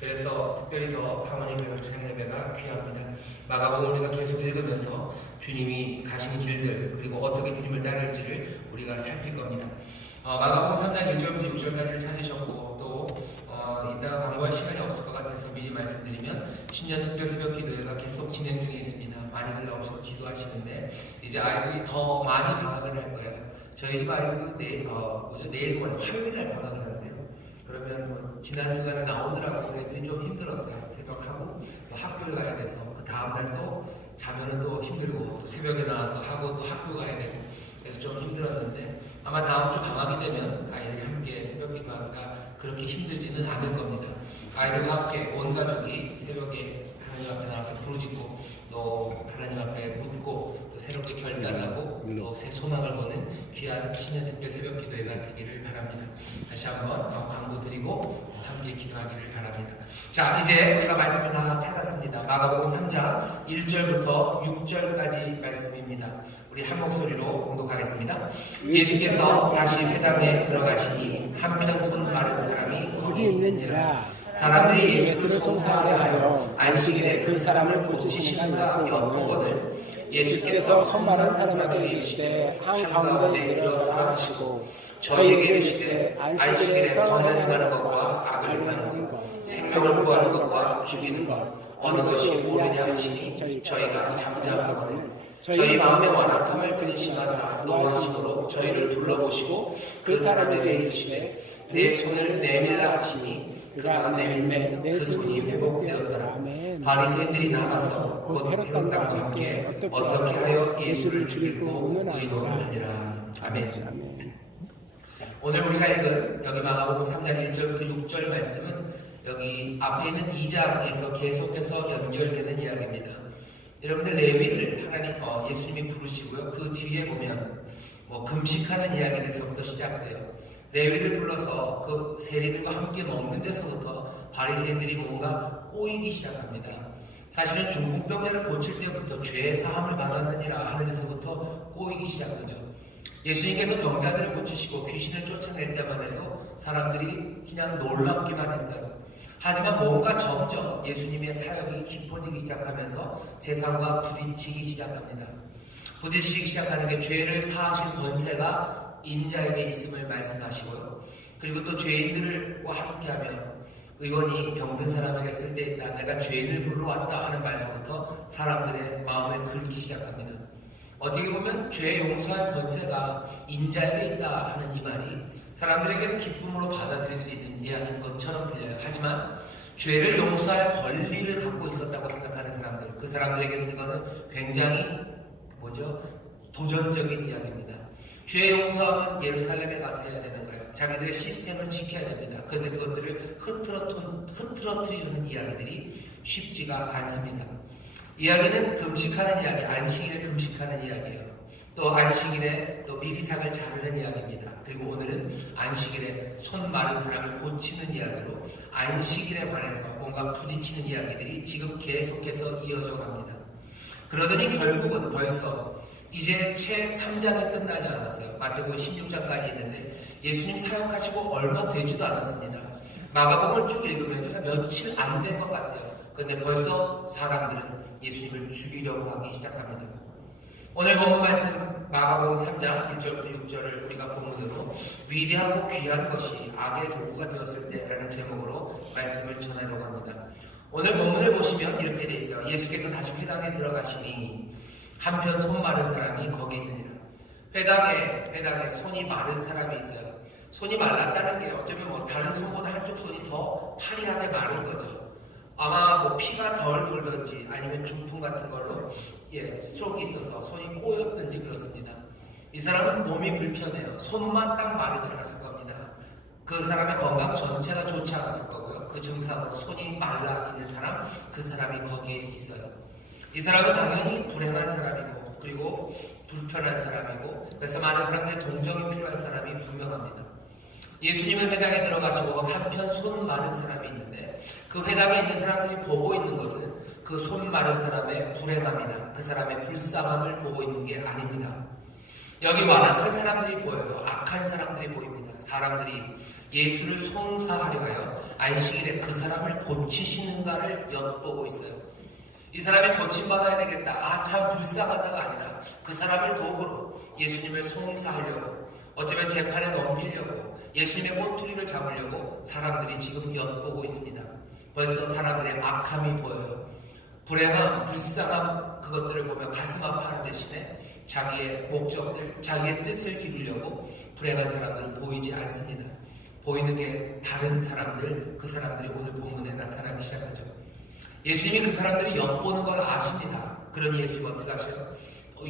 그래서 특별히 더 하모니 가족 생례배가 귀합니다. 마가복음 우리가 계속 읽으면서 주님이 가신 길들 그리고 어떻게 주님을 따를지를 우리가 살필 겁니다. 마가복음 3장 1절부터 6절까지를 찾으셨고 또 이따가 광고할 시간이 없을 것 같아서 미리 말씀드리면 신년 특별 새벽 기도회가 계속 진행 중에 있습니다. 많이들 나오셔서 기도하시는데 이제 아이들이 더 많이 방학을 할 거예요. 저희 집 아이들도 내일 모레 화요일날 방학을 하는데요. 그러면 뭐 지난 주간에 나오더라고 애들이 좀 힘들었어요. 새벽하고 또 학교를 가야 돼서 그 다음날 또 자면은 또 힘들고 또 새벽에 나와서 하고 또 학교 가야 되고 그래서 좀 힘들었는데 아마 다음 주 방학이 되면 아이들이 함께 새벽 기도하기가 그렇게 힘들지는 않을 겁니다. 아이들과 함께 온 가족이 새벽에 하나님 앞에 나와서 부르짖고 또 하나님 앞에 묻고 또 새롭게 결단하고 또 새 소망을 보는 귀한 신년 특별 새벽 기도회가 되기를 바랍니다. 다시 한번 광고 드리고 함께 기도하기를 바랍니다. 자, 이제 우리가 말씀을 다 찾았습니다. 마가복음 3장 1절부터 6절까지 말씀입니다. 우리 한 목소리로 봉독하겠습니다. 예수께서 다시 회당에 들어가시니 한편 손 마른 사람이 거기 있는지라. 사람들이 예수를 송사하려 하여 안식일에 그 사람을 고치시는가 엿보거늘 예수께서 손 마른 사람에게 이르시되 한가운데 일어서라 하시고 저희에게 이르시되 안식일에 선을 행하는 것과 악을 행하는 것 생명을 구하는 것과 죽이는 것 어느 것이 옳으냐 하시니 저희가 잠잠하거늘 저희 마음의 완악함을 근심하사 노하심으로 저희를 둘러보시고 그 사람에게 이르시되 내 손을 내밀라 하시니 그가 내밀매 내 손이 회복되었더라. 바리새인들이 나가서 곧 헤롯당과 함께 어떻게 하여 예수를 죽이고 의논을 하니라. 아멘. 오늘 우리가 읽은 여기 마가복음 3장 1절부터 6절 말씀은 여기 앞에 있는 2장에서 계속해서 연결되는 이야기입니다. 여러분들 레위를 하나님 예수님이 부르시고요. 그 뒤에 보면 금식하는 이야기에서부터 시작돼요. 레위를 불러서 그 세리들과 함께 먹는 데서부터 바리새인들이 뭔가 꼬이기 시작합니다. 사실은 중풍병자를 고칠 때부터 죄 사함을 받았느니라 하는 데서부터 꼬이기 시작하죠. 예수님께서 병자들을 고치시고 귀신을 쫓아낼 때만 해도 사람들이 그냥 놀랍기만 했어요. 하지만 뭔가 점점 예수님의 사역이 깊어지기 시작하면서 세상과 부딪히기 시작합니다. 부딪히기 시작하는 게 죄를 사하실 권세가 인자에게 있음을 말씀하시고요. 그리고 또 죄인들과 함께하면 의원이 병든 사람에게 쓸 때 있다. 내가 죄인을 부르러 왔다 하는 말씀부터 사람들의 마음에 긁기 시작합니다. 어떻게 보면 죄 용서할 권세가 인자에게 있다 하는 이 말이 사람들에게는 기쁨으로 받아들일 수 있는 이야기인 것처럼 들려요. 하지만 죄를 용서할 권리를 갖고 있었다고 생각하는 사람들, 그 사람들에게는 이거는 굉장히 도전적인 이야기입니다. 죄 용서하면 예루살렘에 가서 해야 되는 거예요. 자기들의 시스템을 지켜야 됩니다. 그런데 그것들을 흐트러뜨리는 이야기들이 쉽지가 않습니다. 이야기는 금식하는 이야기, 안식일에 금식하는 이야기예요. 또 안식일에 또 미리상을 자르는 이야기입니다. 그리고 오늘은 안식일에 손 마른 사람을 고치는 이야기로 안식일에 관해서 뭔가 부딪히는 이야기들이 지금 계속해서 이어져 갑니다. 그러더니 결국은 벌써 이제 채 3장이 끝나지 않았어요. 마태복음 16장까지 있는데 예수님 사역하시고 얼마 되지도 않았습니다. 마가복음을 쭉 읽으면 며칠 안 된 것 같아요. 그런데 벌써 사람들은 예수님을 죽이려고 하기 시작합니다. 오늘 본문 말씀 마가복음 3장 1절부터 6절을 우리가 본문으로 위대하고 귀한 것이 악의 도구가 되었을 때라는 제목으로 말씀을 전하려고 합니다. 오늘 본문을 보시면 이렇게 되어 있어요. 예수께서 다시 회당에 들어가시니 한편 손 마른 사람이 거기 있느니라. 회당에 손이 마른 사람이 있어요. 손이 말랐다는 게 어쩌면 다른 손보다 한쪽 손이 더 파리하게 마른 거죠. 아마 피가 덜 돌던지 아니면 중풍 같은 걸로 스트로크가 있어서 손이 꼬였든지 그렇습니다. 이 사람은 몸이 불편해요. 손만 딱 마르지 않았을 겁니다. 그 사람의 건강 전체가 좋지 않았을 거고요. 그 증상으로 손이 말라 있는 사람, 그 사람이 거기에 있어요. 이 사람은 당연히 불행한 사람이고 그리고 불편한 사람이고 그래서 많은 사람들의 동정이 필요한 사람이 분명합니다. 예수님은 회당에 들어가시고 한편 손 마른 사람이 있는데 그 회당에 있는 사람들이 보고 있는 것은 그 손 마른 사람의 불행함이나 그 사람의 불쌍함을 보고 있는 게 아닙니다. 여기 완악한 사람들이 보여요. 악한 사람들이 보입니다. 사람들이 예수를 송사하려 하여 안식일에 그 사람을 고치시는가를 엿보고 있어요. 이 사람이 고침받아야 되겠다. 아, 참 불쌍하다가 아니라 그 사람을 도구로 예수님을 송사하려고, 어쩌면 재판에 넘기려고, 예수님의 꼬투리를 잡으려고 사람들이 지금 엿보고 있습니다. 벌써 사람들의 악함이 보여요. 불행함, 불쌍함, 그것들을 보며 가슴 아파하는 대신에 자기의 목적들, 자기의 뜻을 이루려고 불행한 사람들은 보이지 않습니다. 보이는 게 다른 사람들, 그 사람들이 오늘 본문에 나타나기 시작하죠. 예수님이 그 사람들이 엿보는 걸 아십니다. 그러니 예수님은 어떻게 하셔요?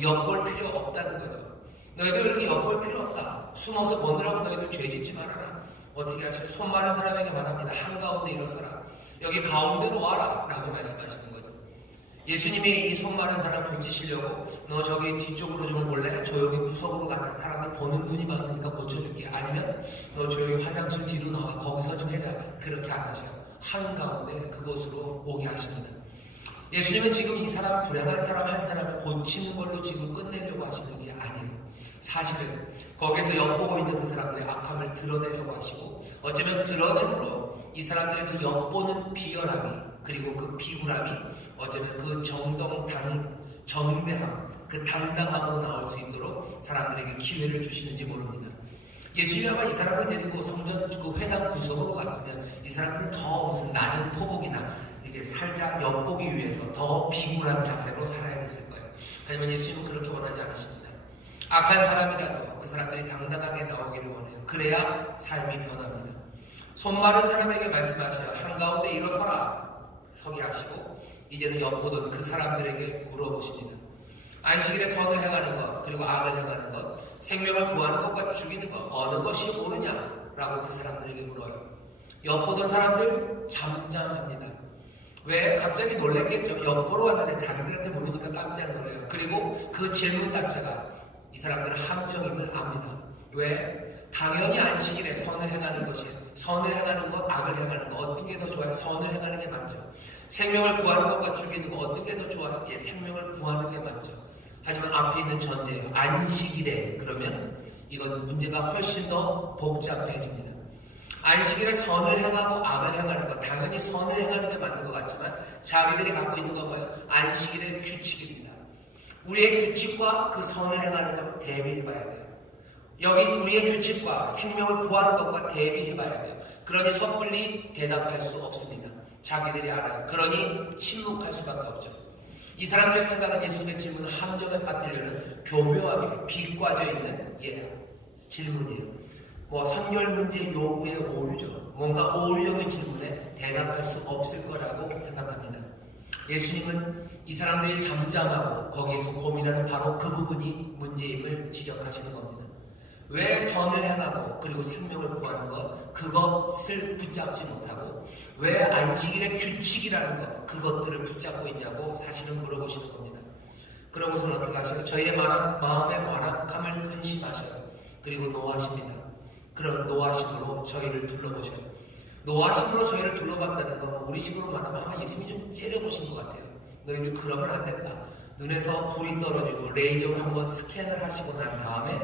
엿볼 필요 없다는 거죠. 너희들 이렇게 엿볼 필요 없다. 숨어서 보느라고 너희들 죄짓지 말아라. 어떻게 하셔요? 손 마른 사람에게 말합니다. 한가운데 일어서라. 여기 가운데로 와라 라고 말씀하시는 거죠. 예수님이 이 손 마른 사람 고치시려고 너 저기 뒤쪽으로 좀 볼래? 조용히 구석으로 가자. 사람들 보는 눈이 많으니까 고쳐줄게. 아니면 너 조용히 화장실 뒤로 나와. 거기서 좀 해자. 그렇게 안 하셔요. 한가운데 그곳으로 오게 하십니다. 예수님은 지금 이 사람, 불행한 사람 한 사람을 고치는 걸로 지금 끝내려고 하시는 게 아니에요. 사실은 거기서 엿보고 있는 그 사람들의 악함을 드러내려고 하시고, 어쩌면 드러냄으로 이 사람들의 그 엿보는 비열함이, 그리고 그 비굴함이 어쩌면 그 정대함, 그 당당함으로 나올 수 있도록 사람들에게 기회를 주시는지 모릅니다. 예수님이 아마 이 사람을 데리고 성전 그 회당 구석으로 갔으면 이 사람들은 더 무슨 낮은 포복이나 이게 살짝 엿보기 위해서 더 비굴한 자세로 살아야 됐을 거예요. 하지만 예수님은 그렇게 원하지 않으십니다. 악한 사람이라도 그 사람들이 당당하게 나오기를 원해요. 그래야 삶이 변합니다. 손 마른 사람에게 말씀하셔요. 한가운데 일어서라. 서게 하시고 이제는 엿보던 그 사람들에게 물어보십니다. 안식일에 선을 행하는 것, 그리고 악을 행하는 것, 생명을 구하는 것과 죽이는 것, 어느 것이 옳으냐라고 그 사람들에게 물어요. 엿보던 사람들 잠잠합니다. 왜? 갑자기 놀랬겠죠. 엿보러 왔는데 자기들한테 물으니까 깜짝 놀라요. 그리고 그 질문 자체가 이 사람들은 함정임을 압니다. 왜? 당연히 안식일에 선을 행하는 것이에요. 선을 행하는 것, 악을 행하는 것, 어떤 게 더 좋아요? 선을 행하는 게 맞죠. 생명을 구하는 것과 죽이는 것, 어떤 게 더 좋아요? 예, 생명을 구하는 게 맞죠. 하지만 앞에 있는 전제예요. 안식일에 그러면 이건 문제가 훨씬 더 복잡해집니다. 안식일에 선을 행하고 악을 행하는 것, 당연히 선을 행하는 게 맞는 것 같지만 자기들이 갖고 있는 건 뭐예요? 안식일의 규칙입니다. 우리의 규칙과 그 선을 행하는 걸 대비해봐야 돼요. 여기 우리의 규칙과 생명을 구하는 것과 대비해봐야 돼요. 그러니 섣불리 대답할 수 없습니다. 자기들이 알아요. 그러니 침묵할 수밖에 없죠. 이 사람들의 생각은 예수님의 질문을 함정에 빠뜨리려는 교묘하게 비꼬아져 있는 질문이에요. 선결 문제 요구에 오류죠. 뭔가 오류적인 질문에 대답할 수 없을 거라고 생각합니다. 예수님은 이 사람들이 잠잠하고 거기에서 고민하는 바로 그 부분이 문제임을 지적하시는 겁니다. 왜 선을 행하고 그리고 생명을 구하는 것, 그것을 붙잡지 못하고 왜 안식일의 규칙이라는 것, 그것들을 붙잡고 있냐고 사실은 물어보시는 겁니다. 그러고서는 어떻게 하셔요? 저희의 마음의 완악함을 근심하셔요. 그리고 노하십니다. 그런 노하심으로 저희를 둘러보셔요. 노하심으로 저희를 둘러봤다는 건 우리식으로 말하면 예수님이 좀 째려보신 것 같아요. 너희들 그러면 안 된다. 눈에서 불이 떨어지고 레이저로 한번 스캔을 하시고 난 다음에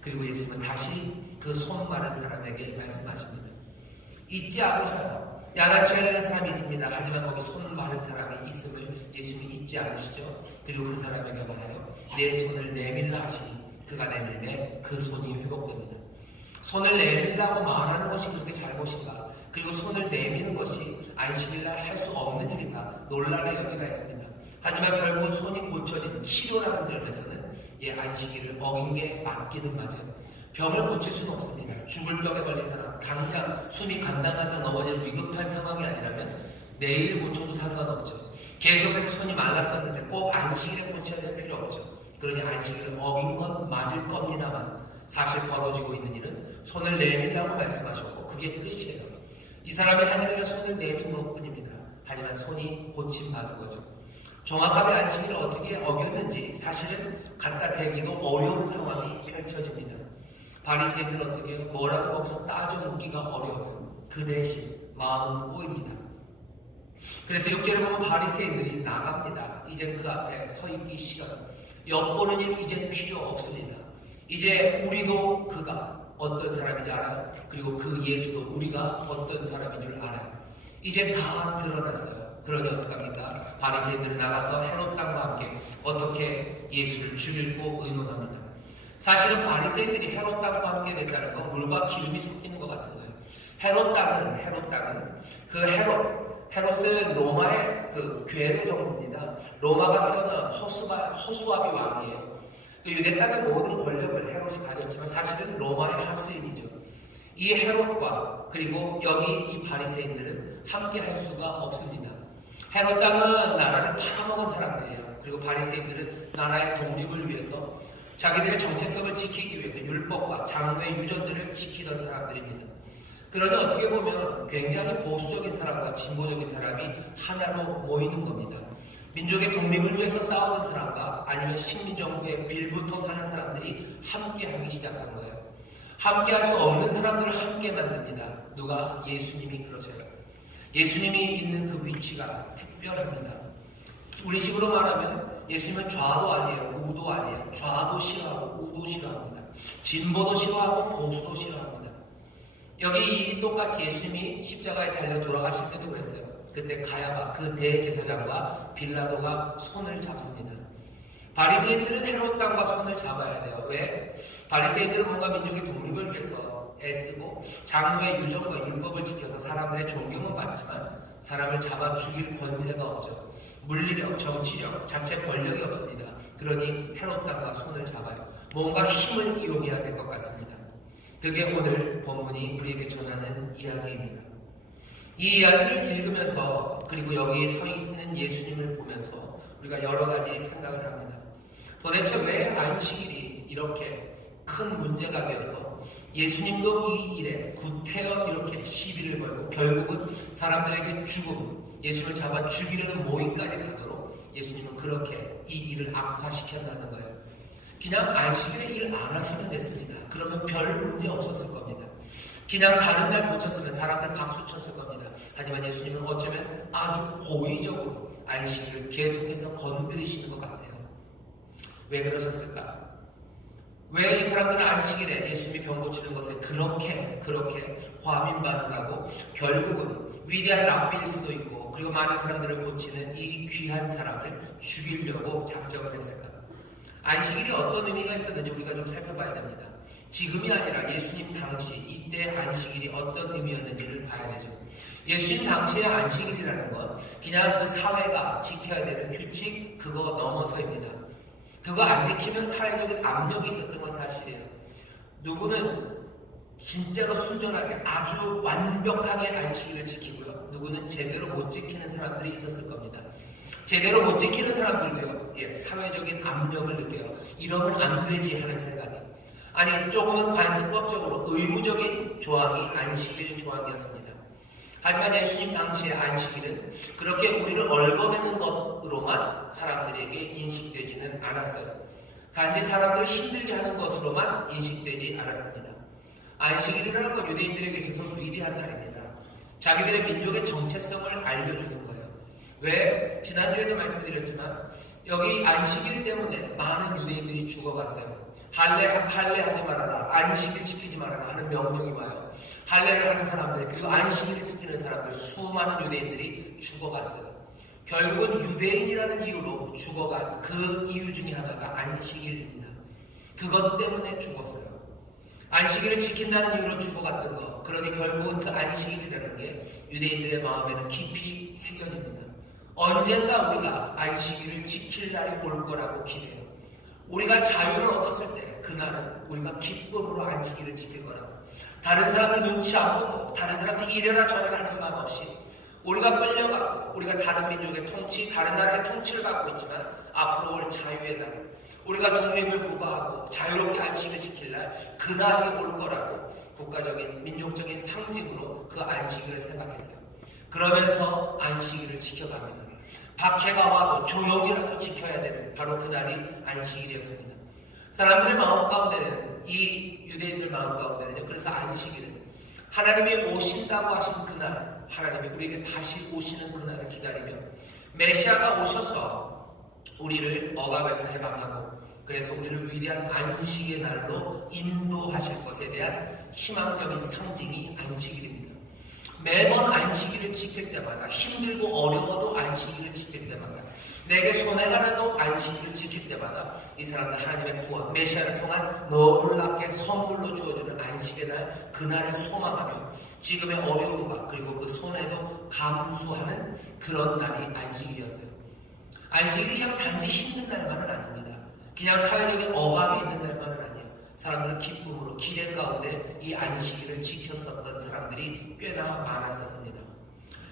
그리고 예수님은 다시 그 손 마른 사람에게 말씀하십니다. 잊지 않으셔요. 야단쳐야 되는 사람이 있습니다. 하지만 거기 손 마른 사람이 있음을 예수님이 잊지 않으시죠. 그리고 그 사람에게 말해요. 내 손을 내밀라 하시니 그가 내밀매 그 손이 회복됩니다. 손을 내밀라고 말하는 것이 그렇게 잘못인가? 그리고 손을 내미는 것이 안식일날 할 수 없는 일인가? 논란의 여지가 있습니다. 하지만 결국은 손이 고쳐진 치료라는 점에서는 안식일을 어긴 게 맞기는 맞아요. 병을 고칠 수는 없습니다. 죽을 병에 걸린 사람, 당장 숨이 간당간당 넘어지는 위급한 상황이 아니라면 내일 고쳐도 상관없죠. 계속해서 손이 말랐었는데 꼭 안식일에 고쳐야 될 필요 없죠. 그러니 안식일을 어긴 건 맞을 겁니다만 사실 벌어지고 있는 일은 손을 내밀라고 말씀하셨고 그게 끝이에요. 이 사람이 하늘에게 손을 내민 것뿐입니다. 하지만 손이 고침받은 거죠. 정확하게 안식일을 어떻게 어겼는지 사실은 갖다 대기도 어려운 상황이 펼쳐집니다. 바리새인들은 어떻게 해요? 뭐라고 거기서 따져 묻기가 어려워요. 그 대신 마음은 꼬입니다. 그래서 6절에 보면 바리새인들이 나갑니다. 이젠 그 앞에 서 있기 싫어요. 엿보는 일 이젠 필요 없습니다. 이제 우리도 그가 어떤 사람인지 알아요. 그리고 그 예수도 우리가 어떤 사람인 줄 알아요. 이제 다 드러났어요. 그러니 어떡합니까? 바리새인들은 나가서 헤롯 땅과 함께 어떻게 예수를 죽이고 의논합니다. 사실은 바리새인들이 헤롯 땅과 함께 됐다는 건 물과 기름이 섞이는 것 같은 거예요. 헤롯 땅은 그 헤롯은 로마의 그 괴뢰 정부입니다. 로마가 세워놓은 허수아비 왕이에요. 유대 땅의 모든 권력을 헤롯이 가졌지만 사실은 로마의 하수인이죠. 이 헤롯과 그리고 여기 이 바리새인들은 함께 할 수가 없습니다. 헤롯 땅은 나라를 팔아먹은 사람들이에요. 그리고 바리새인들은 나라의 독립을 위해서 자기들의 정체성을 지키기 위해서 율법과 장로의 유전들을 지키던 사람들입니다. 그러니 어떻게 보면 굉장히 보수적인 사람과 진보적인 사람이 하나로 모이는 겁니다. 민족의 독립을 위해서 싸우는 사람과 아니면 식민정부의 빌부터 사는 사람들이 함께 하기 시작한 거예요. 함께 할 수 없는 사람들을 함께 만듭니다. 누가? 예수님이 그러세요. 예수님이 있는 그 위치가 특별합니다. 우리식으로 말하면 예수님은 좌도 아니에요. 우도 아니에요. 좌도 싫어하고 우도 싫어합니다. 진보도 싫어하고 보수도 싫어합니다. 여기 이 똑같이 예수님이 십자가에 달려 돌아가실 때도 그랬어요. 그때 가야바 그 대제사장과 빌라도가 손을 잡습니다. 바리새인들은 헤롯 땅과 손을 잡아야 돼요. 왜? 바리새인들은 뭔가 민족의 독립을 위해서 애쓰고 장로의 유전과 율법을 지켜서 사람들의 존경은 받지만 사람을 잡아 죽일 권세가 없죠. 물리력, 정치력, 자체 권력이 없습니다. 그러니 헤롯 땅과 손을 잡아요. 뭔가 힘을 이용해야 될 것 같습니다. 그게 오늘 본문이 우리에게 전하는 이야기입니다. 이 이야기를 읽으면서 그리고 여기에 서 있는 예수님을 보면서 우리가 여러 가지 생각을 합니다. 도대체 왜 안식일이 이렇게 큰 문제가 되어서 예수님도 이 일에 구태여 이렇게 시비를 걸고 결국은 사람들에게 죽음, 예수님을 잡아 죽이려는 모임까지 가도록 예수님은 그렇게 이 일을 악화시켰다는 거예요. 그냥 안식일에 일 안 하시면 됐습니다. 그러면 별 문제 없었을 겁니다. 그냥 다른 날 고쳤으면 사람들 박수 쳤을 겁니다. 하지만 예수님은 어쩌면 아주 고의적으로 안식일을 계속해서 건드리시는 것 같아요. 왜 그러셨을까? 왜 이 사람들은 안식일에 예수님이 병 고치는 것에 그렇게 과민 반응하고 결국은 위대한 랍비일 수도 있고 그리고 많은 사람들을 고치는 이 귀한 사람을 죽이려고 작정을 했을까? 안식일이 어떤 의미가 있었는지 우리가 좀 살펴봐야 됩니다. 지금이 아니라 예수님 당시 이때 안식일이 어떤 의미였는지를 봐야 되죠. 예수님 당시의 안식일이라는 건 그냥 그 사회가 지켜야 되는 규칙 그거 넘어서입니다. 그거 안 지키면 사회적인 압력이 있었던 건 사실이에요. 누구는 진짜로 순전하게 아주 완벽하게 안식일을 지키고요. 누구는 제대로 못 지키는 사람들이 있었을 겁니다. 제대로 못 지키는 사람들도요. 사회적인 압력을 느껴요. 이러면 안 되지 하는 생각이. 아니 조금은 관습법적으로 의무적인 조항이 안식일 조항이었습니다. 하지만 예수님 당시의 안식일은 그렇게 우리를 얽어매는 것으로만 사람들에게 인식되지는 않았어요. 단지 사람들을 힘들게 하는 것으로만 인식되지 않았습니다. 안식일이라는 건 유대인들에게 있어서 위대한 날입니다. 자기들의 민족의 정체성을 알려주는 거예요. 왜? 지난주에도 말씀드렸지만 여기 안식일 때문에 많은 유대인들이 죽어갔어요. 할례하지 말아라, 안식일 지키지 말아라 하는 명령이 와요. 할례를 하는 사람들 그리고 안식일을 지키는 사람들 수많은 유대인들이 죽어갔어요. 결국은 유대인이라는 이유로 죽어간 그 이유 중에 하나가 안식일입니다. 그것 때문에 죽었어요. 안식일을 지킨다는 이유로 죽어갔던 것. 그러니 결국은 그 안식일이라는 게 유대인들의 마음에는 깊이 새겨집니다. 언젠가 우리가 안식일을 지킬 날이 올 거라고 기대해요. 우리가 자유를 얻었을 때 그날은 우리가 기쁨으로 안식일을 지킬 거라고. 다른 사람을 눈치 안 보고 다른 사람들이 이래라 저래라 하는 마음 없이 우리가 끌려가고 우리가 다른 민족의 통치, 다른 나라의 통치를 받고 있지만 앞으로 올 자유의 날 우리가 독립을 구가하고 자유롭게 안식을 지킬 날 그날이 올 거라고 국가적인 민족적인 상징으로 그 안식일을 생각했어요. 그러면서 안식일을 지켜갑니다. 박해가 와도 조용히라도 지켜야 되는 바로 그날이 안식일이었습니다. 사람들의 마음 가운데는 이 유대인들 마음 가운데는요. 그래서 안식일은 하나님이 오신다고 하신 그날 하나님이 우리에게 다시 오시는 그날을 기다리며 메시아가 오셔서 우리를 억압에서 해방하고 그래서 우리를 위대한 안식의 날로 인도하실 것에 대한 희망적인 상징이 안식일입니다. 매번 안식일을 지킬 때마다, 힘들고 어려워도 안식일을 지킬 때마다, 내게 손해가 나도 안식일을 지킬 때마다 이 사람들 하나님의 구원, 메시아를 통한 놀랍게 선물로 주어주는 안식의 날, 그날을 소망하며 지금의 어려움과 그리고 그 손해도 감수하는 그런 날이 안식일이었어요. 안식일이 그냥 단지 힘든 날만은 아닙니다. 그냥 사회적인 억압이 있는 날만은 아니에요. 사람들은 기쁨으로 기대 가운데 이 안식일을 지켰었던 사람들이 꽤나 많았었습니다.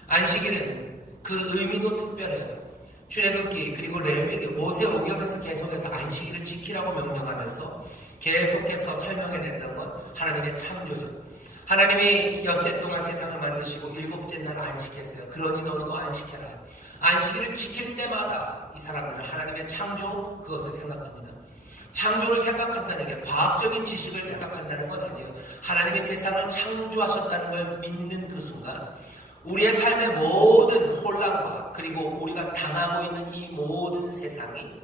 안식일은 그 의미도 특별해요. 출애굽기 그리고 레위기, 모세오경에서 계속해서 안식일을 지키라고 명령하면서 계속해서 설명해냈던 건 하나님의 창조죠. 하나님이 엿새 동안 세상을 만드시고 7째 날 안식했어요. 그러니 너희도 안식해라. 안식일을 지킬 때마다 이 사람들은 하나님의 창조, 그것을 생각합니다. 창조를 생각한다는 게 과학적인 지식을 생각한다는 건 아니에요. 하나님이 세상을 창조하셨다는 걸 믿는 그 순간 우리의 삶의 모든 혼란과 그리고 우리가 당하고 있는 이 모든 세상이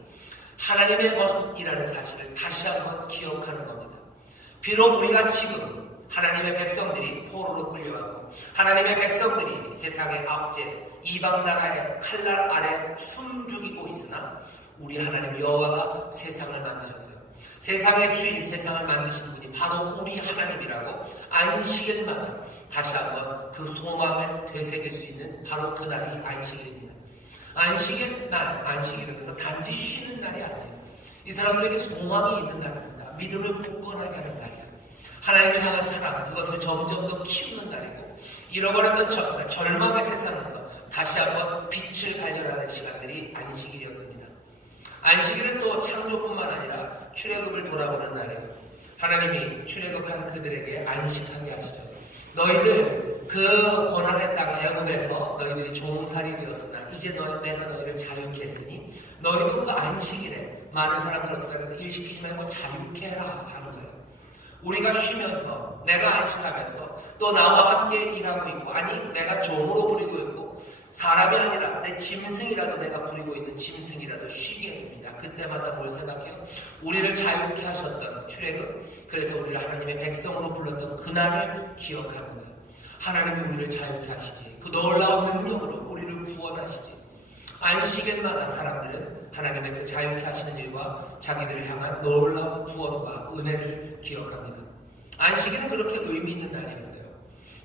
하나님의 것이라는 사실을 다시 한번 기억하는 겁니다. 비록 우리가 지금 하나님의 백성들이 포로로 끌려가고 하나님의 백성들이 세상의 압제, 이방 나라의 칼날 아래 숨죽이고 있으나 우리 하나님 여호와가 세상을 만드셨어요. 세상의 주인, 세상을 만드신 분이 바로 우리 하나님이라고 안식일마다 다시 한번 그 소망을 되새길 수 있는 바로 그날이 안식일입니다. 안식일 날, 안식일은 그래서 단지 쉬는 날이 아니에요. 이 사람들에게 소망이 있는 날입니다. 믿음을 굳건하게 하는 날이에요. 하나님을 향한 사랑, 그것을 점점 더 키우는 날이고 잃어버렸던 절망의 세상에서 다시 한번 빛을 발견하는 시간들이 안식일이었습니다. 안식일은 또 창조뿐만 아니라 출애굽을 돌아보는 날이에요. 하나님이 출애굽한 그들에게 안식하게 하시죠. 너희들 그 고난의 땅 애굽에서 너희들이 종살이 되었으나 이제 내가 너희를 자유케 했으니 너희도 그 안식일에 많은 사람들 어떻게 하면 일시키지 말고 자유케 해라 하는 거예요. 우리가 쉬면서 내가 안식하면서 또 나와 함께 일하고 있고 아니 내가 종으로 부리고 있고 사람이 아니라 내 짐승이라도 내가 부리고 있는 짐승이라도 쉬게 해줍니다. 그때마다 뭘 생각해요? 우리를 자유케 하셨던 출애굽, 그래서 우리를 하나님의 백성으로 불렀던 그날을 기억하는 거예요. 하나님이 우리를 자유케 하시지, 그 놀라운 능력으로 우리를 구원하시지. 안식일마다 사람들은 하나님의 그 자유케 하시는 일과 자기들을 향한 놀라운 구원과 은혜를 기억합니다. 안식일은 그렇게 의미 있는 날이었어요.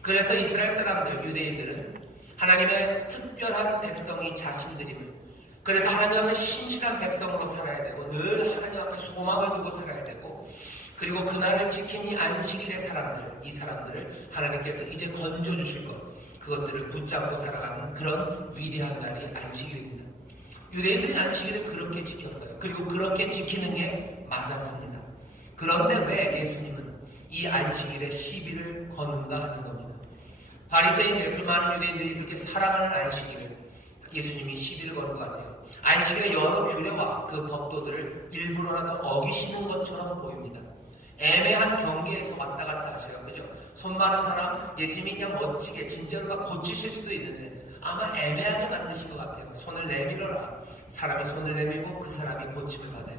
그래서 이스라엘 사람들, 유대인들은 하나님의 특별한 백성이 자신들임을, 그래서 하나님 앞에 신실한 백성으로 살아야 되고 늘 하나님 앞에 소망을 두고 살아야 되고, 그리고 그날을 지킨 이 안식일의 사람들, 이 사람들을 하나님께서 이제 건져주실 것, 그것들을 붙잡고 살아가는 그런 위대한 날이 안식일입니다. 유대인들이 안식일을 그렇게 지켰어요. 그리고 그렇게 지키는 게 맞았습니다. 그런데 왜 예수님은 이 안식일에 시비를 거는가 하는 겁니다. 바리새인들, 그 많은 유대인들이 그렇게 사랑하는 안식일을 예수님이 시비를 거는 것 같아요. 안식일의 여러 규례와 그 법도들을 일부러라도 어기시는 것처럼 보입니다. 애매한 경계에서 왔다 갔다 하셔요. 그죠? 손 많은 사람 예수님이 그냥 멋지게 진짜로 막 고치실 수도 있는데 아마 애매하게 만드신 것 같아요. 손을 내밀어라. 사람이 손을 내밀고 그 사람이 고침을 받아요.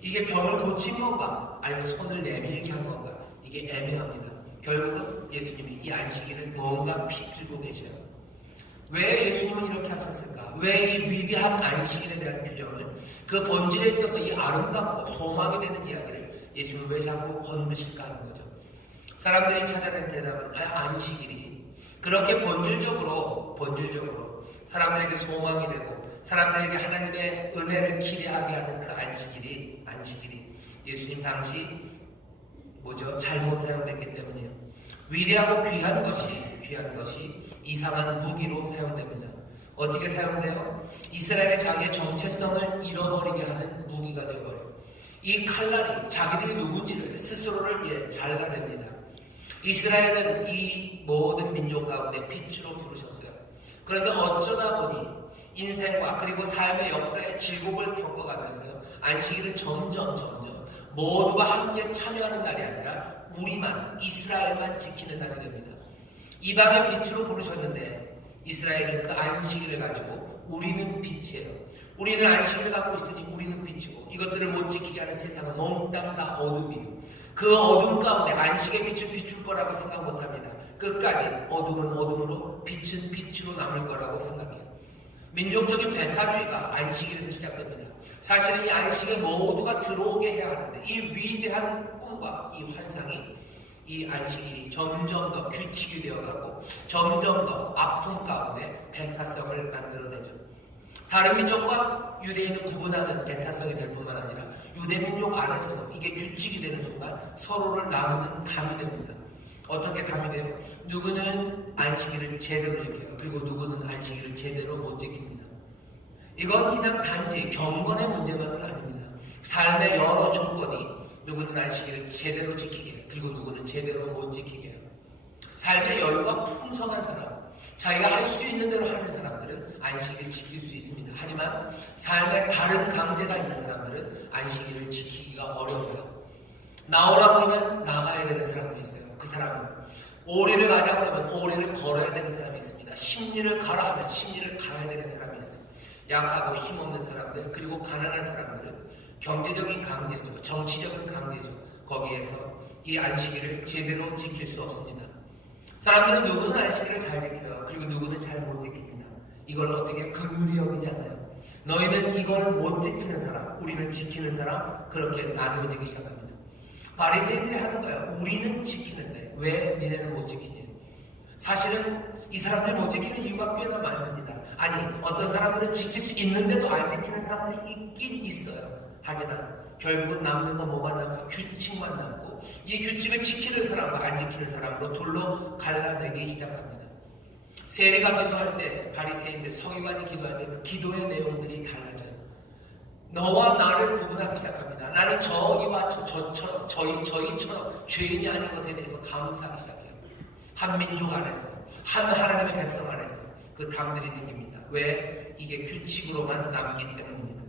이게 병을 고친 건가? 아니면 손을 내밀게 한 건가? 이게 애매합니다. 결국은 예수님이 이 안식일을 뭔가 비틀고 계셔요. 왜 예수님은 이렇게 하셨을까? 왜 이 위대한 안식일에 대한 규정을, 그 본질에 있어서 이 아름답고 소망이 되는 이야기를 예수님은 왜 자꾸 건드실까 하는 거죠. 사람들이 찾아낸 대답은 안식일이 그렇게 본질적으로 사람들에게 소망이 되고 사람들에게 하나님의 은혜를 기대하게 하는 그 안식일이 예수님 당시 잘못 사용됐기 때문이에요. 위대하고 귀한 것이 이상한 무기로 사용됩니다. 어떻게 사용돼요? 이스라엘의 자기의 정체성을 잃어버리게 하는 무기가 되어버려요. 이 칼날이 자기들이 누군지를 스스로를 잘라냅니다. 이스라엘은 이 모든 민족 가운데 빛으로 부르셨어요. 그런데 어쩌다 보니 인생과 그리고 삶의 역사의 질곡을 겪어가면서요, 안식일은 점점 모두가 함께 참여하는 날이 아니라 우리만, 이스라엘만 지키는 날이 됩니다. 이방의 빛으로 부르셨는데 이스라엘은 그 안식일을 가지고 우리는 빛이에요, 우리는 안식일을 갖고 있으니 우리는 빛이고 이것들을 못 지키게 하는 세상은 몽땅 다 어둠이에요. 그 어둠 가운데 안식의 빛을 비출 거라고 생각 못합니다. 끝까지 어둠은 어둠으로 빛은 빛으로 남을 거라고 생각해요. 민족적인 배타주의가 안식일에서 시작됩니다. 사실은 이 안식에 모두가 들어오게 해야 하는데 이 위대한 꿈과 이 환상이 이 안식일이 점점 더 규칙이 되어가고 점점 더 아픔 가운데 배타성을 만들어내죠. 다른 민족과 유대인을 구분하는 배타성이 될 뿐만 아니라 유대민족 안에서도 이게 규칙이 되는 순간 서로를 나누는 담이 됩니다. 어떻게 담이 돼요? 누구는 안식일을 제대로 지켜요. 그리고 누구는 안식일을 제대로 못 지킵니다. 이건 그냥 단지 경건의 문제만은 아닙니다. 삶의 여러 조건이 누구는 안식일을 제대로 지키게 그리고 누구는 제대로 못 지키게 해요. 삶의 여유가 풍성한 사람, 자기가 할 수 있는 대로 하는 사람들은 안식일을 지킬 수 있습니다. 하지만 삶에 다른 강제가 있는 사람들은 안식일을 지키기가 어려워요. 나오라고 하면 나가야 되는 사람들이 있어요. 그 사람은 오리를 가자고 하면 오리를 걸어야 되는 사람이 있습니다. 십리를 가라 하면 십리를 가야 되는 사람이 있어요. 약하고 힘없는 사람들 그리고 가난한 사람들은 경제적인 강제죠. 정치적인 강제죠. 거기에서 이 안식일을 제대로 지킬 수 없습니다. 사람들은 누구는 안식일을 잘 지켜요. 그리고 누구는 잘 못 지킵니다. 이걸 어떻게 긍휼히 여기지 않아요. 너희는 이걸 못 지키는 사람, 우리는 지키는 사람 그렇게 나뉘어지기 시작합니다. 바리새인들이 하는 거예요. 우리는 지키는데 왜 니네는 못 지키냐. 사실은 이 사람들이 못 지키는 이유가 꽤나 많습니다. 아니 어떤 사람들은 지킬 수 있는데도 안 지키는 사람들이 있긴 있어요. 하지만 결국은 남는 건 뭐만 남아요? 규칙만 남고 이 규칙을 지키는 사람과 안 지키는 사람으로 둘로 갈라내기 시작합니다. 세리가 기도할 때 바리새인들 서기관이 기도할 때 그 기도의 내용들이 달라져요. 너와 나를 구분하기 시작합니다. 나는 저희와 저희처럼 죄인이 아닌 것에 대해서 감사하기 시작해요. 한 민족 안에서 한 하나님의 백성 안에서 그 담들이 생깁니다. 왜? 이게 규칙으로만 남기 때문입니다.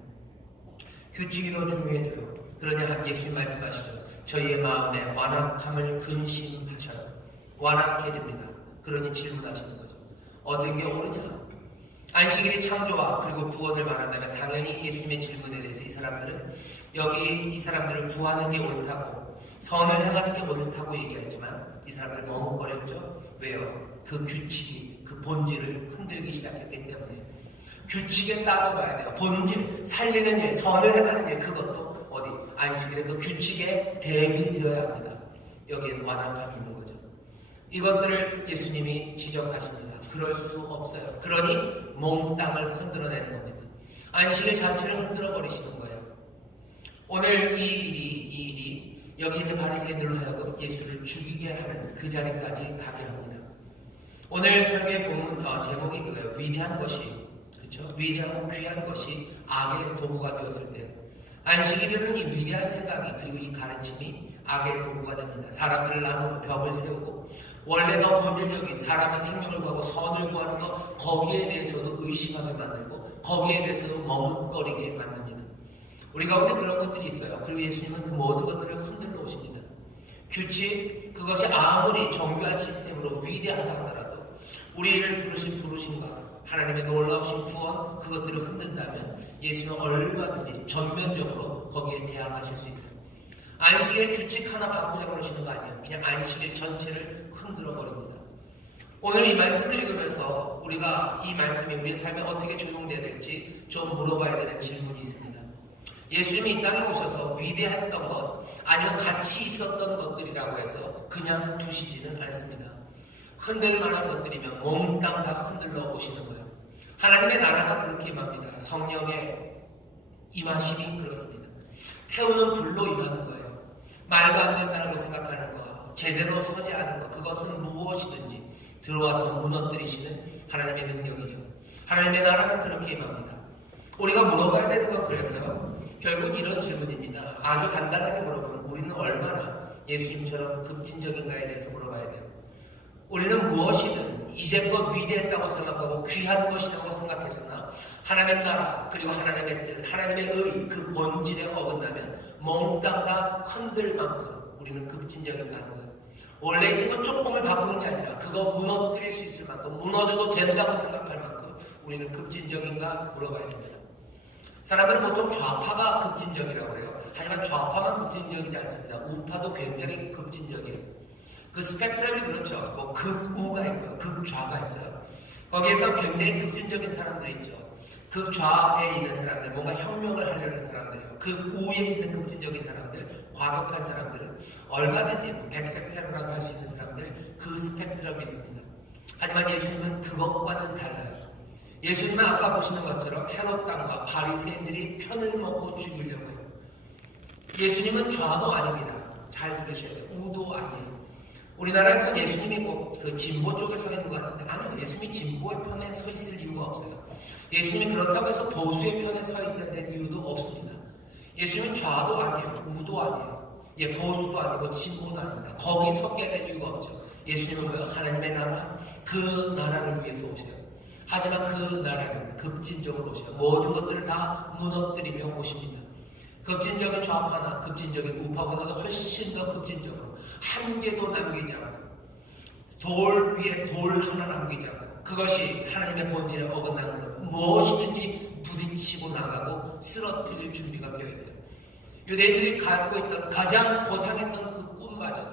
규칙이 더 중요해져요. 그러냐 예수님 말씀하시죠. 저희의 마음에 완악함을 근심하셔요. 완악해집니다. 그러니 질문하시는 거죠. 어떤 게 옳으냐? 안식일이 창조와 그리고 구원을 말한다면 당연히 예수님의 질문에 대해서 이 사람들은 여기 이 사람들을 구하는 게 옳다고 선을 행하는 게 옳다고 얘기했지만 이 사람들 머뭇거렸죠. 왜요? 그 규칙이 그 본질을 흔들기 시작했기 때문에 규칙에 따져봐야 돼요. 본질, 살리는 일, 선을 행하는 일 그것도 어디 안식일의 그 규칙에 대비되어야 합니다. 여기엔 완악함이 있는 거죠. 이것들을 예수님이 지적하십니다. 그럴 수 없어요. 그러니 몽땅을 흔들어내는 겁니다. 안식일 자체를 흔들어 버리시는 거예요. 오늘 이 일이 여기 있는 바리새인들로 하여금 예수를 죽이게 하는 그 자리까지 가게 합니다. 오늘 설교의 본문 제목이 그거예요. 위대한 것이 그렇죠? 위대하고 귀한 것이 악의 도구가 되었을 때 안식일에는 이 위대한 생각이 그리고 이 가르침이 악의 도구가 됩니다. 사람들을 나누고 벽을 세우고 원래 더 본질적인 사람의 생명을 구하고 선을 구하는 것 거기에 대해서도 의심하게 만들고 거기에 대해서도 머뭇거리게 만듭니다. 우리 가운데 그런 것들이 있어요. 그리고 예수님은 그 모든 것들을 흔들러 오십니다. 규칙 그것이 아무리 정교한 시스템으로 위대하다 하더라도 우리를 부르신 부르심과 하나님의 놀라우신 구원 그것들을 흔든다면 예수님은 얼마든지 전면적으로 거기에 대항하실 수 있어요. 안식일 규칙 하나 바꾸자고 그러시는 거 아니에요. 그냥 안식일 전체를 흔들어 버립니다. 오늘 이 말씀을 읽으면서 우리가 이 말씀이 우리의 삶에 어떻게 적용돼야 될지 좀 물어봐야 되는 질문이 있습니다. 예수님이 이 땅에 오셔서 위대했던 것 아니면 가치 있었던 것들이라고 해서 그냥 두시지는 않습니다. 흔들 만한 것들이면 몽땅 다 흔들러 오시는 거예요. 하나님의 나라가 그렇게 임합니다. 성령의 임하심이 그렇습니다. 태우는 불로 임하는 거예요. 말도 안 된다고 생각하는 거, 제대로 서지 않은 거, 그것은 무엇이든지 들어와서 무너뜨리시는 하나님의 능력이죠. 하나님의 나라는 그렇게 임합니다. 우리가 물어봐야 되는 건 그래서요. 결국 이런 질문입니다. 아주 간단하게 물어보면 우리는 얼마나 예수님처럼 급진적인가에 대해서 물어봐야 돼요. 우리는 무엇이든 이제껏 위대했다고 생각하고 귀한 것이라고 생각했으나 하나님 나라 그리고 하나님의 뜻, 하나님의 의 그 본질에 어긋나면 몽땅 다 흔들 만큼 우리는 급진적인가 하는 거예요. 원래 있는 건 조금을 바꾸는 게 아니라 그거 무너뜨릴 수 있을 만큼 무너져도 된다고 생각할 만큼 우리는 급진적인가 물어봐야 됩니다. 사람들은 보통 좌파가 급진적이라고 해요. 하지만 좌파만 급진적이지 않습니다. 우파도 굉장히 급진적이에요. 그 스펙트럼이 그렇죠. 뭐 극우가 있고요. 극좌가 있어요. 거기에서 굉장히 급진적인 사람들이 있죠. 극좌에 있는 사람들, 뭔가 혁명을 하려는 사람들이요. 극우에 있는 급진적인 사람들, 과격한 사람들은 얼마든지 백색 테러라고 할 수 있는 사람들, 그 스펙트럼이 있습니다. 하지만 예수님은 그것과는 달라요. 예수님은 아까 보시는 것처럼 헤롯 왕과 바리새인들이 편을 먹고 죽이려고 해요. 예수님은 좌도 아닙니다. 잘 들으셔야 돼요. 우도 아니에요. 우리나라에서 예수님이 뭐 그 진보 쪽에 서 있는 것 같은데 아니요. 예수님이 진보의 편에 서 있을 이유가 없어요. 예수님이 그렇다고 해서 보수의 편에 서 있어야 될 이유도 없습니다. 예수님은 좌도 아니에요. 우도 아니에요. 보수도 아니고 진보도 아닙니다. 거기 섞여야 될 이유가 없죠. 예수님은 뭐요? 하나님의 나라, 그 나라를 위해서 오셔요. 하지만 그 나라는 급진적으로 오셔요. 모든 것들을 다 무너뜨리며 오십니다. 급진적인 좌파나 급진적인 우파보다도 훨씬 더 급진적으로 한 개도 남기지 않고 돌 위에 돌 하나 남기지 않고 그것이 하나님의 본질에 어긋나는 것 무엇이든지 부딪히고 나가고 쓰러뜨릴 준비가 되어 있어요. 유대인들이 갖고 있던 가장 고상했던 그 꿈마저도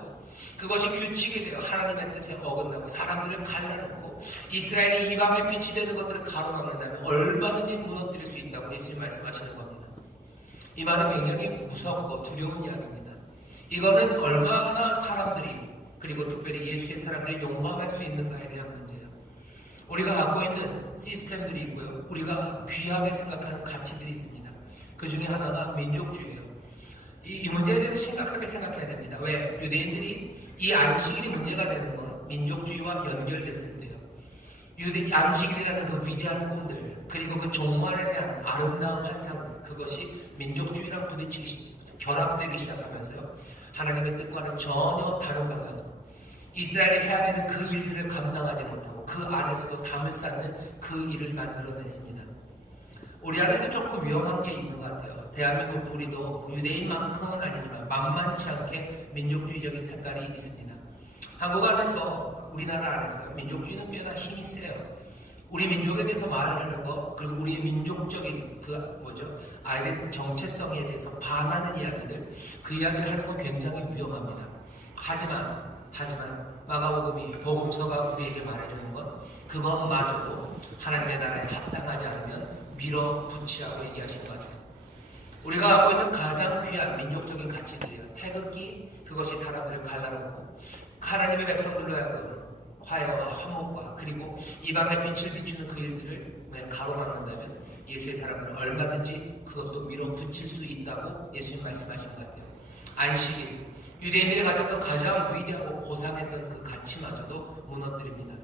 그것이 규칙이 되어 하나님의 뜻에 어긋나고 사람들을 갈라놓고 이스라엘의 이방의 빛이 되는 것들을 가로막는다면 얼마든지 무너뜨릴 수 있다고 예수님 말씀하시는 겁니다. 이 말은 굉장히 무섭고 두려운 이야기입니다. 이거는 얼마나 사람들이 그리고 특별히 예수의 사람들이 용감할 수 있는가에 대한 문제예요. 우리가 갖고 있는 시스템들이 있고요. 우리가 귀하게 생각하는 가치들이 있습니다. 그 중에 하나가 민족주의예요. 이 문제에 대해서 심각하게 생각해야 됩니다. 왜? 유대인들이 이 안식일이 문제가 되는 건 민족주의와 연결됐을 때요. 안식일이라는 그 위대한 꿈들 그리고 그 종말에 대한 아름다운 환상들 그것이 민족주의랑 부딪히기 결합되기 시작하면서요. 하나님의 뜻과는 전혀 다른 방향으로 이스라엘이 해야 되는 그 일들을 감당하지 못하고 그 안에서도 담을 쌓는 그 일을 만들어냈습니다. 우리 안에도 조금 위험한 게 있는 것 같아요. 대한민국 우리도 유대인만큼은 아니지만 만만치 않게 민족주의적인 색깔이 있습니다. 한국 안에서 우리나라 안에서 민족주의는 꽤나 힘이 세요. 우리 민족에 대해서 말을 하는 거 그리고 우리의 민족적인 아이덴티 정체성에 대해서 반하는 이야기들 그 이야기를 하는 건 굉장히 위험합니다. 하지만 마가복음이 복음서가 우리에게 말해주는 건 그것마저도 하나님의 나라에 합당하지 않으면 밀어붙이라고 얘기하신 것 같아요. 우리가 갖고 있는 가장 귀한 민족적인 가치들이요. 태극기 그것이 사람들을 갈라놓고 하나님의 백성들로 하여금 화해와 화목과 그리고 이방의 빛을 비추는 그 일들을 가로막는다면 예수의 사람들은 얼마든지 그것도 밀어붙일 수 있다고 예수님 말씀하신 것 같아요. 안식일 유대인들이 가졌던 가장 위대하고 고상했던 그 가치마저도 무너뜨립니다.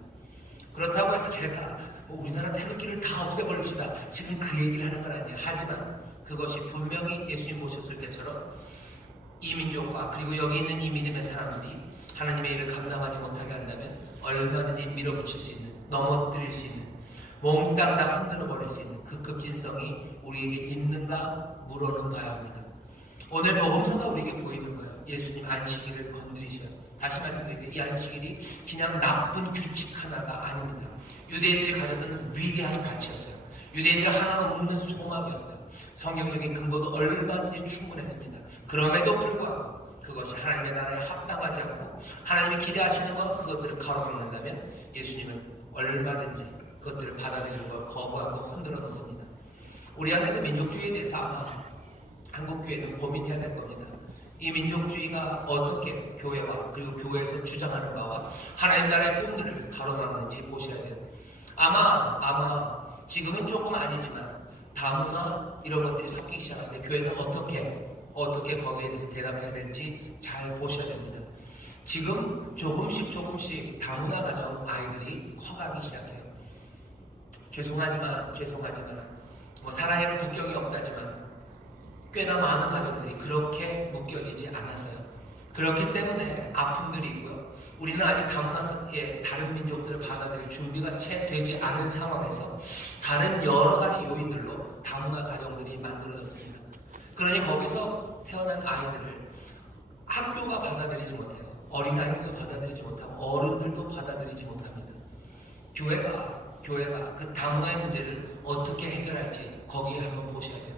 그렇다고 해서 제가 우리나라 태극기를 다 없애버립시다. 지금 그 얘기를 하는 건 아니에요. 하지만 그것이 분명히 예수님 모셨을 때처럼 이 민족과 그리고 여기 있는 이 믿음의 사람들이 하나님의 일을 감당하지 못하게 한다면 얼마든지 밀어붙일 수 있는, 넘어뜨릴 수 있는, 몽땅 다 흔들어버릴 수 있는 그 급진성이 우리에게 있는가 물어는 봐야 합니다. 오늘 복음서가 우리에게 보이는 거예요. 예수님 안식일을 건드리셔요. 다시 말씀드릴게요. 이 안식일이 그냥 나쁜 규칙 하나가 아닙니다. 유대인들이 가졌던 위대한 가치였어요. 유대인들이 하나가 없는 소망이었어요. 성경적인 근거도 얼마든지 충분했습니다. 그럼에도 불구하고 그것이 하나님의 나라에 합당하지 않고 하나님이 기대하시는 것 그것들을 가로막는다면 예수님은 얼마든지 그것들을 받아들이는 걸 거부하고 흔들어 놓습니다. 우리 안에도 민족주의에 대해서 아마 한국교회도 고민해야 될 겁니다. 이 민족주의가 어떻게 교회와 그리고 교회에서 주장하는 바와 하나님 나라의 꿈들을 가로막는지 보셔야 돼요. 아마 지금은 조금 아니지만 다문화 이런 것들이 섞이기 시작할 때 교회는 어떻게 거기에 대해서 대답해야 될지 잘 보셔야 됩니다. 지금 조금씩 다문화 가정 아이들이 커가기 시작해요. 죄송하지만 사랑에는 국경이 없다지만 꽤나 많은 가정들이 그렇게 묶여지지 않았어요. 그렇기 때문에 아픔들이 있고요. 우리는 아직 다문화의 다른 민족들을 받아들일 준비가 채 되지 않은 상황에서 다른 여러 가지 요인들로 다문화 가정들이 만들어졌습니다. 그러니 거기서 태어난 아이들을 학교가 받아들이지 못해요. 어린아이들도 받아들이지 못하고 어른들도 받아들이지 못합니다. 교회가 그 다문화의 문제를 어떻게 해결할지 거기에 한번 보셔야 돼요.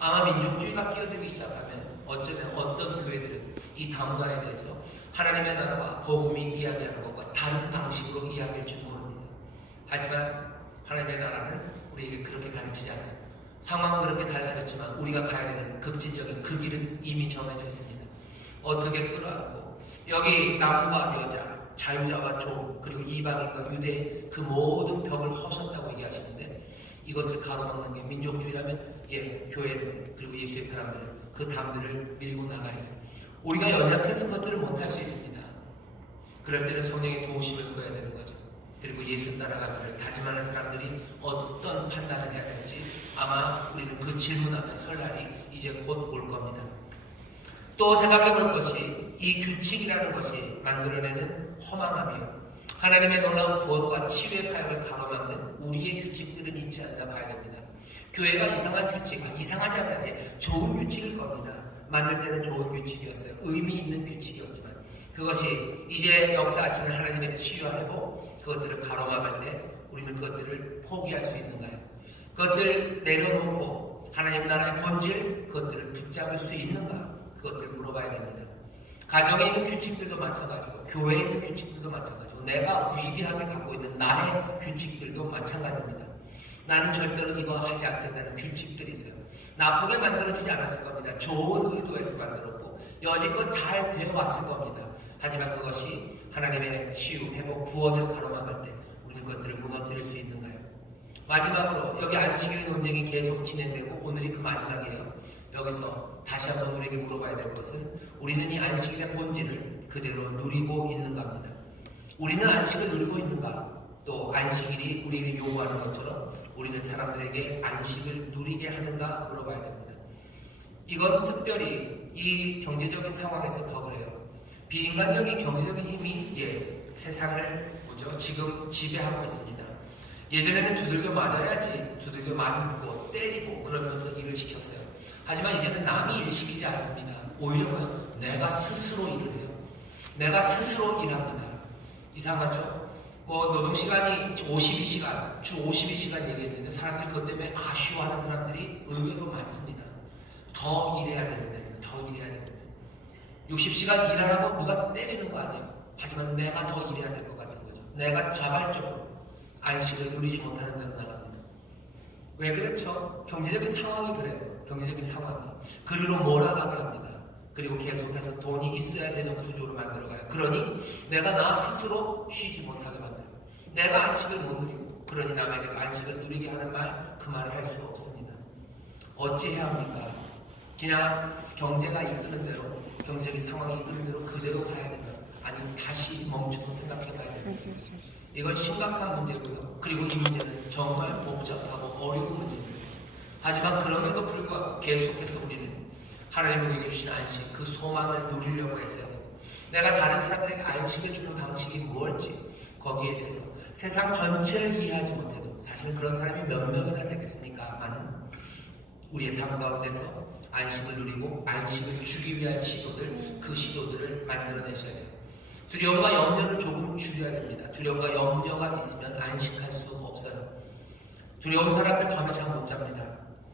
아마 민족주의가 끼어들기 시작하면 어쩌면 어떤 교회들은 이 다문화에 대해서 하나님의 나라와 복음이 이야기하는 것과 다른 방식으로 이야기할지도 모릅니다. 하지만 하나님의 나라는 우리에게 그렇게 가르치지 않아요. 상황은 그렇게 달라졌지만 우리가 가야 되는 급진적인 그 길은 이미 정해져 있습니다. 어떻게 끌어안고 여기 남과 여자, 자유자와 종, 그리고 이방인과 유대 그 모든 벽을 허셨다고 얘기하시는데 이것을 가로막는 게 민족주의라면 교회는 그리고 예수의 사람들은 그 담들을 밀고 나가야 해요. 우리가 연약해서 그것들을 못할 수 있습니다. 그럴 때는 성령의 도우심을 구해야 되는 거죠. 그리고 예수 따라가기를 다짐하는 사람들이 어떤 판단을 해야 될지 아마 우리는 그 질문 앞에 설 날이 이제 곧 올 겁니다. 또 생각해 볼 것이 이 규칙이라는 것이 만들어내는 허망함이요. 하나님의 놀라운 구원과 치유의 사역을 가로막는 우리의 규칙들은 있지 않나 봐야 됩니다. 교회가 이상한 규칙, 이상하지 않아요. 좋은 규칙일 겁니다. 만들 때는 좋은 규칙이었어요. 의미 있는 규칙이었지만 그것이 이제 역사하시는 하나님의 치유와 회복, 그것들을 가로막을 때 우리는 그것들을 포기할 수 있는가요? 그것들을 내려놓고 하나님 나라의 본질, 그것들을 붙잡을 수 있는가? 그것들을 물어봐야 됩니다. 가정에 있는 규칙들도 마찬가지고 교회에 있는 규칙들도 마찬가지고 내가 위대하게 갖고 있는 나의 규칙들도 마찬가지입니다. 나는 절대로 이거 하지 않겠다는 규칙들이 있어요. 나쁘게 만들어지지 않았을 겁니다. 좋은 의도에서 만들었고 여지껏 잘 되어 왔을 겁니다. 하지만 그것이 하나님의 치유, 회복, 구원을 가로막을 때 우리는 그것들을 무너뜨릴 수 있는가요? 마지막으로 여기 안식일의 논쟁이 계속 진행되고 오늘이 그 마지막이에요. 여기서 다시 한번 우리에게 물어봐야 될 것은 우리는 이 안식일의 본질을 그대로 누리고 있는가 합니다. 우리는 안식을 누리고 있는가? 또 안식일이 우리에게 요구하는 것처럼 우리는 사람들에게 안식을 누리게 하는가 물어봐야 됩니다. 이건 특별히 이 경제적인 상황에서 더 그래요. 비인간적인 경제적인 힘이 세상을 지금 지배하고 있습니다. 예전에는 두들겨 맞아야지 두들겨 맞고 때리고 그러면서 일을 시켰어요. 하지만 이제는 남이 일 시키지 않습니다. 오히려 내가 스스로 일을 해요. 내가 스스로 일합니다. 이상하죠? 노동시간이 52시간, 주 52시간 얘기했는데 사람들이 그것 때문에 아쉬워하는 사람들이 의외로 많습니다. 더 일해야 되는데, 더 일해야 되는데. 60시간 일하라고 누가 때리는 거 아니에요. 하지만 내가 더 일해야 될 것 같은 거죠. 내가 자발적으로 안식을 누리지 못하는 대로 나갑니다. 왜 그렇죠? 경제적인 상황이 그래요. 경제적인 상황이. 그리로 몰아가게 합니다. 그리고 계속해서 돈이 있어야 되는 구조를 만들어가요. 그러니 내가 나 스스로 쉬지 못하게 만들어요. 내가 안식을 못 누리고 그러니 남에게 안식을 누리게 하는 말, 그 말을 할 수 없습니다. 어찌해야 합니까? 그냥 경제가 이끄는 대로, 경제적인 상황이 이끄는 대로 그대로 가야 되나? 아니 다시 멈춰서 생각해 봐야 됩니다. 이건 심각한 문제고요. 그리고 이 문제는 정말 복잡하고 어려운 문제입니다. 하지만 그럼에도 불구하고 계속해서 우리는 하나님 우리에게 주신 안식, 그 소망을 누리려고 했어요. 내가 다른 사람들에게 안식을 주는 방식이 무엇일지 거기에 대해서 세상 전체를 이해하지 못해도 사실 그런 사람이 몇 명이나 되겠습니까? 많은 우리의 삶 가운데서 안식을 누리고 안식을 주기 위한 시도들, 그 시도들을 만들어내셔야 돼요. 두려움과 염려를 조금 줄여야 됩니다. 두려움과 염려가 있으면 안식할 수 없어요. 두려운 사람들 밤에 잠 못 잡니다.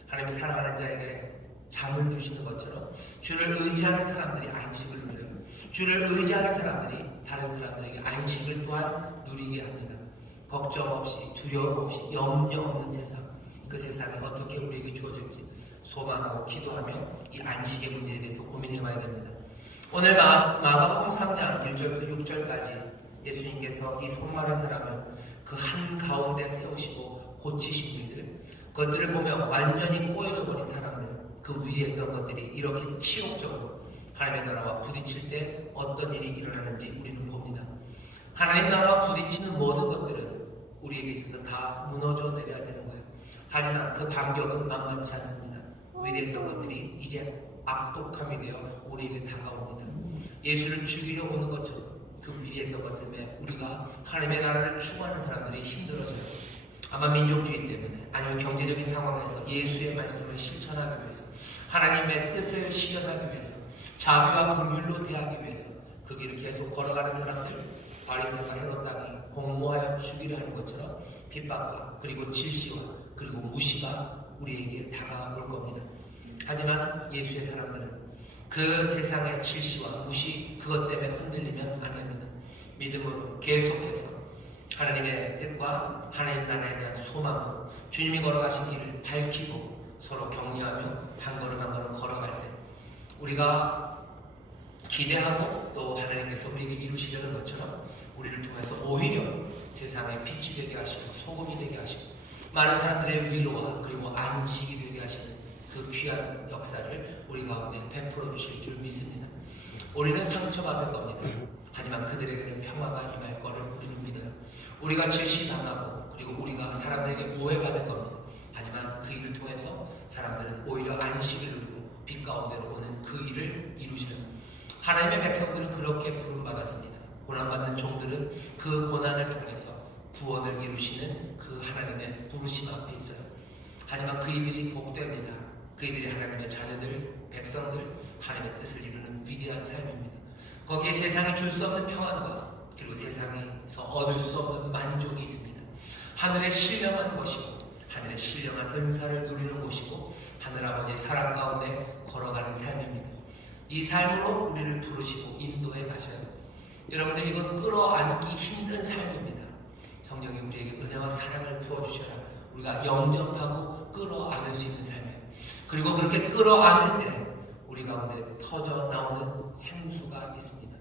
하나님이 사랑하는 자에게 잠을 주시는 것처럼 주를 의지하는 사람들이 안식을 누려요. 주를 의지하는 사람들이 다른 사람들에게 안식을 또한 누리게 합니다. 걱정 없이, 두려움 없이, 염려 없는 세상, 그 세상이 어떻게 우리에게 주어질지 소망하고 기도하며 이 안식의 문제에 대해서 고민해봐야 됩니다. 오늘 마가복음 3장 1절부터 6절까지 예수님께서 이 손마른 사람을 그 한가운데 세우시고 고치신 일들, 그것들을 보며 완전히 꼬여져 버린 사람들, 그 위에 있던 것들이 이렇게 치욕적으로 하나님의 나라와 부딪힐 때 어떤 일이 일어나는지 우리는 봅니다. 하나님 나라와 부딪히는 모든 것들은 우리에게 있어서 다 무너져 내려야 되는 거예요. 하지만 그 반격은 만만치 않습니다. 위에 있던 것들이 이제 악독함이 되어 우리에게 다가옵니다. 예수를 죽이려 오는 것처럼 그 위에 있던 것 때문에 우리가 하나님의 나라를 추구하는 사람들이 힘들어져요. 아마 민족주의 때문에 아니면 경제적인 상황에서 예수의 말씀을 실천하기 위해서 하나님의 뜻을 실현하기 위해서 자비와 긍휼로 대하기 위해서 그 길을 계속 걸어가는 사람들, 바리새인과 헤롯 당이 공모하여 죽이려 하는 것처럼 핍박과 그리고 질시와 그리고 무시가 우리에게 다가올 겁니다. 하지만 예수의 사람들은 그 세상의 질시와 무시 그것 때문에 흔들리면 안 됩니다. 믿음으로 계속해서 하나님의 뜻과 하나님 나라에 대한 소망으로 주님이 걸어가신 길을 밝히고 서로 격려하며 한 걸음 한 걸음 걸어갈 때 우리가 기대하고 또 하나님께서 우리에게 이루시려는 것처럼 우리를 통해서 오히려 세상에 빛이 되게 하시고 소금이 되게 하시고 많은 사람들의 위로와 그리고 안식이 되게 하시는 그 귀한 역사를 우리 가운데 베풀어 주실 줄 믿습니다. 우리는 상처받을 겁니다. 하지만 그들에게는 평화가 임할 거를 우리는 믿어요. 우리가 질시당하고 그리고 우리가 사람들에게 오해받을 겁니다. 하지만 그 일을 통해서 사람들은 오히려 안식을 누리고 빛 가운데로 오는 그 일을 이루시는 하나님의 백성들은 그렇게 부름받았습니다. 고난받는 종들은 그 고난을 통해서 구원을 이루시는 그 하나님의 부르심 앞에 있어요. 하지만 그이들이 복됩니다. 그이들이 하나님의 자녀들, 백성들, 하나님의 뜻을 이루는 위대한 삶입니다. 거기에 세상이 줄 수 없는 평안과 그리고 세상에서 얻을 수 없는 만족이 있습니다. 하늘의 신령한 것이고 하늘의 신령한 은사를 누리는 곳이고 하늘아버지의 사랑 가운데 걸어가는 삶입니다. 이 삶으로 우리를 부르시고 인도해 가셔요. 여러분들 이건 끌어안기 힘든 삶입니다. 성령이 우리에게 은혜와 사랑을 부어주셔야 우리가 영접하고 끌어안을 수 있는 삶이에요. 그리고 그렇게 끌어안을 때 우리 가운데 터져 나오는 생수가 있습니다.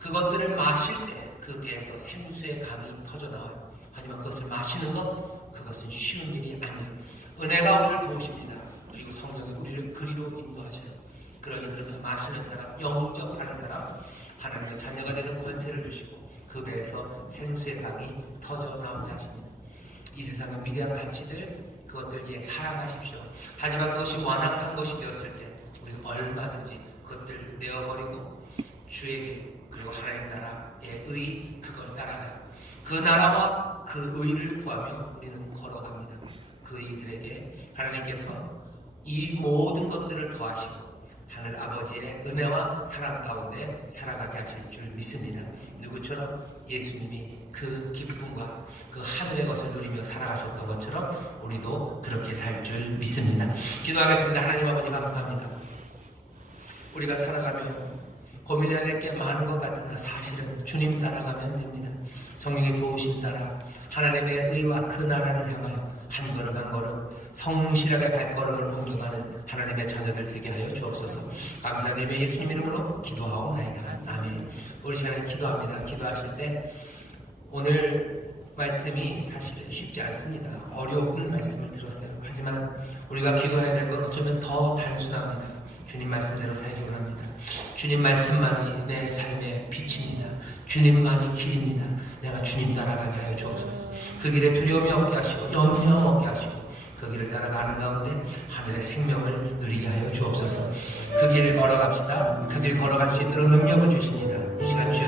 그것들을 마실 때 그 배에서 생수의 강이 터져 나와요. 하지만 그것을 마시는 것 그것은 쉬운 일이 아니에요. 은혜가 우리를 도우십니다. 그리고 성령이 우리를 그리로 인도하셔요. 그러니 그렇게 마시는 사람, 영접하는 사람 하나님의 자녀가 되는 권세를 주시고 그 배에서 생수의 강이 터져 나오게 하십니다. 이 세상의 위대한 가치들 그것들 예 사랑하십시오. 하지만 그것이 완악한 것이 되었을 때 우리는 얼마든지 그것들 내어버리고 주에게 그리고 하나님 나라의 의 그걸 따라가요. 그 나라와 그 의를 구하며 우리는 걸어갑니다. 그 이들에게 하나님께서 이 모든 것들을 더하시고 하늘 아버지의 은혜와 사랑 가운데 살아가게 하실 줄 믿습니다. 누구처럼 예수님이 그 기쁨과 그 하늘의 것을 누리며 살아가셨던 것처럼 우리도 그렇게 살 줄 믿습니다. 기도하겠습니다. 하나님 아버지 감사합니다. 우리가 살아가며 고민해야 될 게 많은 것 같으나 사실은 주님 따라가면 됩니다. 성령의 도우심 따라 하나님의 의와 그 나라를 향하여 한 걸음 한 걸음 성실하게 발걸음을 옮겨가는 하나님의 자녀들 되게 하여 주옵소서. 감사드리며 예수님 이름으로 기도하옵나이다. 아멘. 우리 시간에 기도합니다. 기도하실 때 오늘 말씀이 사실 쉽지 않습니다. 어려운 말씀을 들었어요. 하지만 우리가 기도해야 될 것 어쩌면 더 단순합니다. 주님 말씀대로 살기로 합니다. 주님 말씀만이 내 삶의 빛입니다. 주님만이 길입니다. 내가 주님 따라가게 하여 주옵소서. 그 길에 두려움이 없게 하시고 염려 없게 하시고 그 길을 따라가는 가운데 하늘의 생명을 누리게 하여 주옵소서. 그 길을 걸어갑시다. 그 길 걸어갈 수 있도록 능력을 주십니다. 이 시간 주여